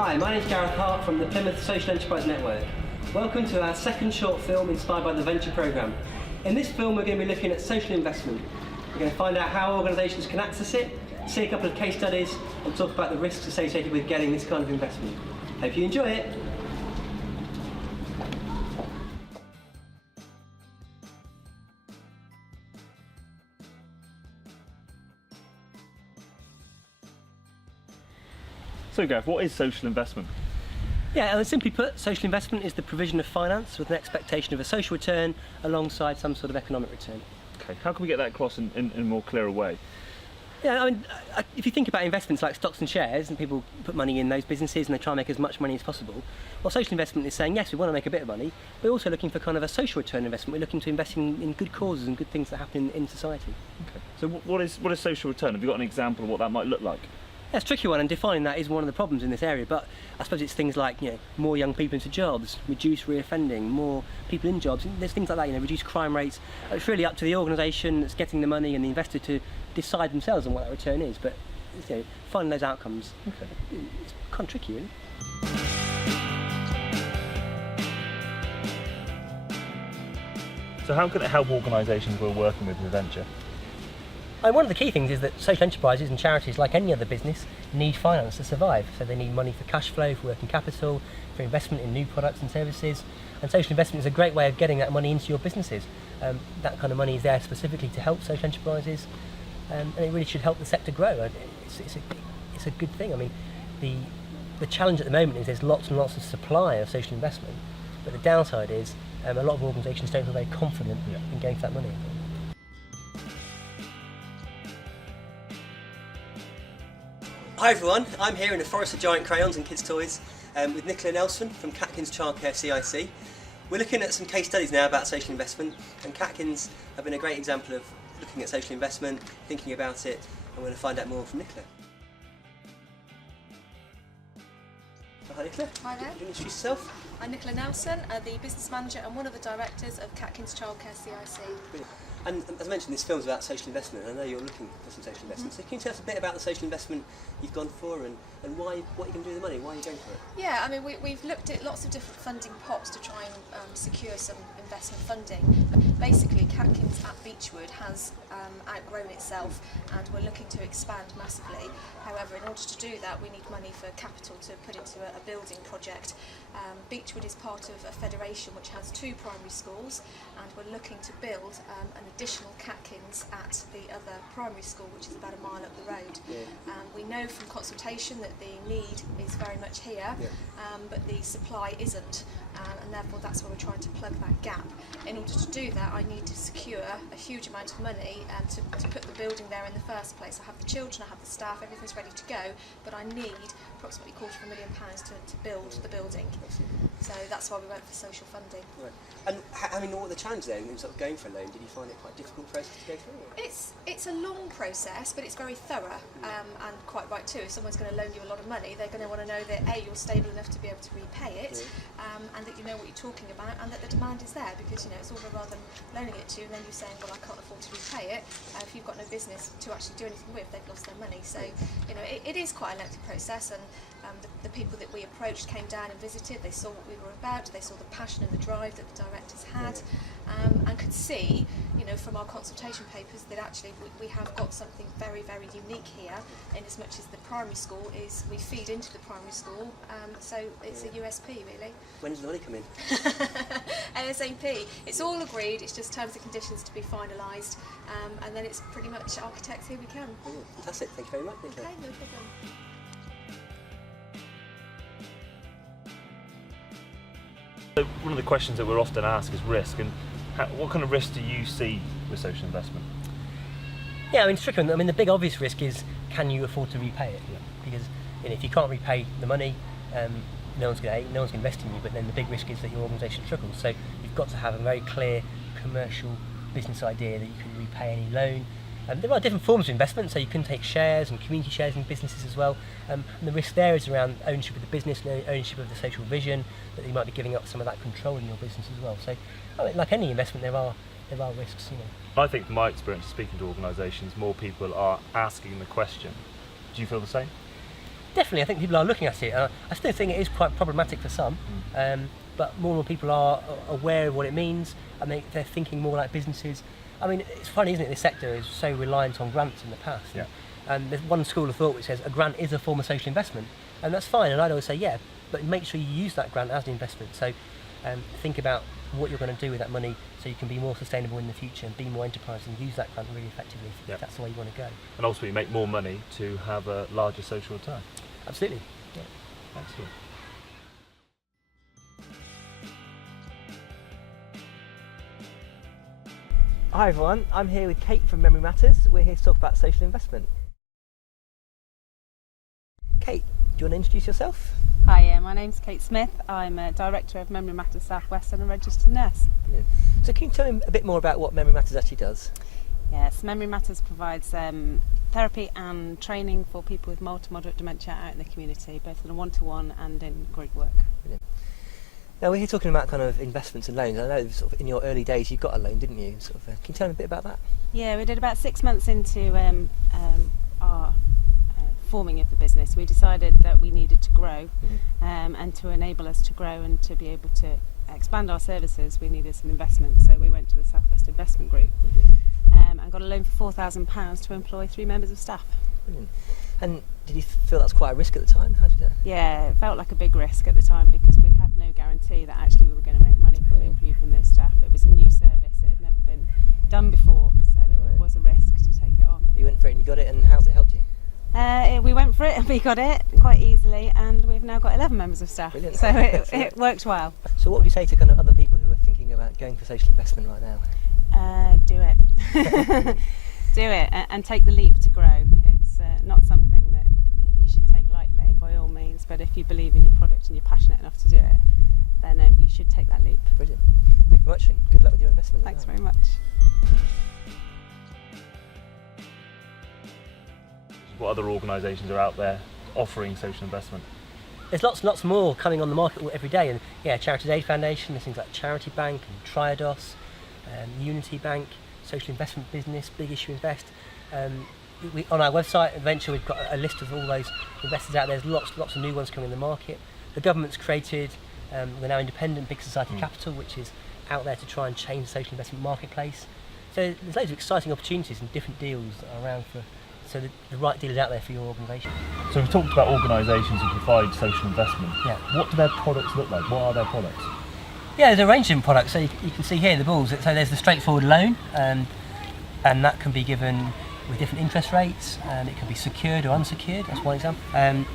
Hi, my name is Gareth Hart from the Plymouth Social Enterprise Network. Welcome to our second short film inspired by the Venture Programme. In this film we're going to be looking at social investment. We're going to find out how organisations can access it, see a couple of case studies and talk about the risks associated with getting this kind of investment. Hope you enjoy it. So Gareth, what is social investment? Yeah, simply put, social investment is the provision of finance with an expectation of a social return alongside some sort of economic return. Okay, how can we get that across in a more clearer way? Yeah, I mean, if you think about investments like stocks and shares, and people put money in those businesses and they try and make as much money as possible, well, social investment is saying, yes, we want to make a bit of money, but we're also looking for kind of a social return investment. We're looking to invest in good causes and good things that happen in society. Okay. So what is social return? Have you got an example of what that might look like? That's a tricky one, and defining that is one of the problems in this area, but I suppose it's things like, more young people into jobs, reduce reoffending, more people in jobs, there's things like that, reduce crime rates. It's really up to the organisation that's getting the money and the investor to decide themselves on what that return is, but finding those outcomes, it's kind of tricky, really. So how can it help organisations we're working with venture? One of the key things is that social enterprises and charities, like any other business, need finance to survive. So they need money for cash flow, for working capital, for investment in new products and services. And social investment is a great way of getting that money into your businesses. That kind of money is there specifically to help social enterprises, and it really should help the sector grow. It's a good thing. I mean, the challenge at the moment is there's lots and lots of supply of social investment, but the downside is a lot of organisations don't feel very confident in going for that money. Hi everyone, I'm here in the Forest of Giant Crayons and Kids Toys with Nicola Nelson from Catkins Childcare CIC. We're looking at some case studies now about social investment, and Catkins have been a great example of looking at social investment, thinking about it, and we're going to find out more from Nicola. Hi Nicola. Hi there. Could you introduce yourself? I'm Nicola Nelson, the business manager and one of the directors of Catkins Childcare CIC. Brilliant. And as I mentioned, this film's about social investment, and I know you're looking for some social investment. So can you tell us a bit about the social investment you've gone for and why, what you can do with the money, why are you going for it? Yeah, I mean, we've looked at lots of different funding pots to try and secure some investment funding. Basically, Catkins at Beechwood has outgrown itself and we're looking to expand massively. However, in order to do that, we need money for capital to put into a building project. Beechwood is part of a federation which has 2 primary schools, and we're looking to build an additional Catkins at the other primary school, which is about a mile up the road. Yeah. We know from consultation that the need is very much here, but the supply isn't, and therefore that's where we're trying to plug that gap. In order to do that, I need to secure a huge amount of money to put the building there in the first place. I have the children, I have the staff, everything's ready to go, but I need approximately £250,000 to build the building. So that's why we went for social funding. Right. And I mean, what were the challenges then in sort of going for a loan? Did you find it quite a difficult process to go through? Or? It's a long process, but it's very thorough, and quite right too. If someone's going to loan you a lot of money, they're going to want to know that A, you're stable enough to be able to repay it, and that you know what you're talking about, and that the demand is there, because it's all rather than loaning it to you and then you saying, well, I can't afford to repay it. If you've got no business to actually do anything with, they've lost their money. So it is quite a lengthy process, and the people that we approached came down and visited. They saw what we were about, they saw the passion and the drive that the directors had, and could see, from our consultation papers that actually we have got something very, very unique here, in as much as the primary school is, we feed into the primary school, so it's a USP really. When does the money come in? ASAP. It's all agreed, it's just terms and conditions to be finalised, and then it's pretty much architects, here we come. Brilliant. Fantastic, thank you very much, Nicola. Okay, no problem. So one of the questions that we're often asked is risk, and what kind of risk do you see with social investment? Yeah, I mean, it's tricky. I mean, the big obvious risk is, can you afford to repay it? Because if you can't repay the money, no one's going to invest in you. But then the big risk is that your organisation struggles. So you've got to have a very clear commercial business idea that you can repay any loan. There are different forms of investment, so you can take shares and community shares in businesses as well. And the risk there is around ownership of the business and ownership of the social vision, that you might be giving up some of that control in your business as well. So, I mean, like any investment, there are risks. I think from my experience speaking to organisations, more people are asking the question. Do you feel the same? Definitely, I think people are looking at it. I still think it is quite problematic for some, but more and more people are aware of what it means, and they're thinking more like businesses. I mean, it's funny, isn't it? This sector is so reliant on grants in the past. Yeah. And there's one school of thought which says a grant is a form of social investment, and that's fine. And I'd always say, yeah, but make sure you use that grant as an investment. So think about what you're going to do with that money so you can be more sustainable in the future and be more enterprising and use that grant really effectively if that's the way you want to go. And ultimately make more money to have a larger social return. Absolutely. Yeah. Excellent. Hi everyone, I'm here with Kate from Memory Matters. We're here to talk about social investment. Kate, do you want to introduce yourself? Hi, my name's Kate Smith. I'm a Director of Memory Matters South West and a registered nurse. Brilliant. So can you tell me a bit more about what Memory Matters actually does? Yes, Memory Matters provides therapy and training for people with mild to moderate dementia out in the community, both in a one-to-one and in group work. Brilliant. Now we're here talking about kind of investments and loans. I know sort of in your early days you got a loan, didn't you? Can you tell me a bit about that? Yeah, we did about 6 months into our forming of the business. We decided that we needed to grow, and to enable us to grow and to be able to expand our services, we needed some investment. So we went to the South West Investment Group and got a loan for £4,000 to employ 3 members of staff. Brilliant. And did you feel that was quite a risk at the time? How did that? Yeah, it felt like a big risk at the time because we had no guarantee that actually we were going to make money from improving those staff. It was a new service, it had never been done before, so it was a risk to take it on. You went for it and you got it, and how's it helped you? We went for it and we got it quite easily, and we've now got 11 members of staff. Brilliant. So it worked well. So what would you say to kind of other people who are thinking about going for social investment right now? Do it. Do it and take the leap to grow. It's not something that you should take lightly by all means, but if you believe in your product and you're passionate enough to do it, then you should take that leap. Brilliant. Thank you very much, and good luck with your investment. Thanks very much. What other organisations are out there offering social investment? There's lots and lots more coming on the market every day, and Charities Aid Foundation, there's things like Charity Bank and Triodos, Unity Bank, Social Investment Business, Big Issue Invest. On our website, Adventure, we've got a list of all those investors out there. There's lots of new ones coming in the market. The government's created, we're now independent, Big Society Capital, which is out there to try and change the social investment marketplace. So there's loads of exciting opportunities and different deals around so the right deal is out there for your organisation. So we've talked about organisations who provide social investment. Yeah. What do their products look like? What are their products? Yeah, there's a range of different products. So you can see here the balls. So there's the straightforward loan, and that can be given with different interest rates, and it can be secured or unsecured. That's one example.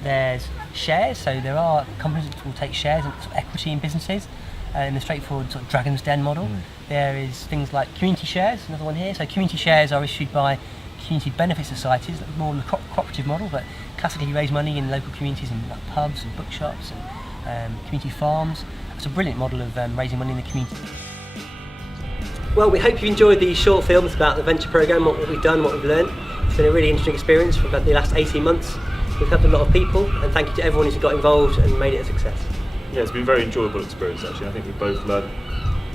There's shares. So there are companies that will take shares and sort of equity in businesses in the straightforward sort of Dragon's Den model. There is things like community shares. Another one here. So community shares are issued by community benefit societies, more on the cooperative model, but classically you raise money in local communities and like pubs and bookshops and community farms. It's a brilliant model of raising money in the community. Well, we hope you enjoyed these short films about the Venture Programme, what we've done, what we've learned. It's been a really interesting experience for about the last 18 months. We've helped a lot of people, and thank you to everyone who's got involved and made it a success. Yeah, it's been a very enjoyable experience actually. I think we've both learned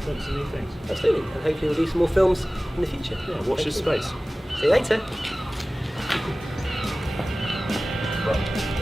some new things. Absolutely, and hopefully we'll do some more films in the future. Yeah, watch this space. See you later. Right.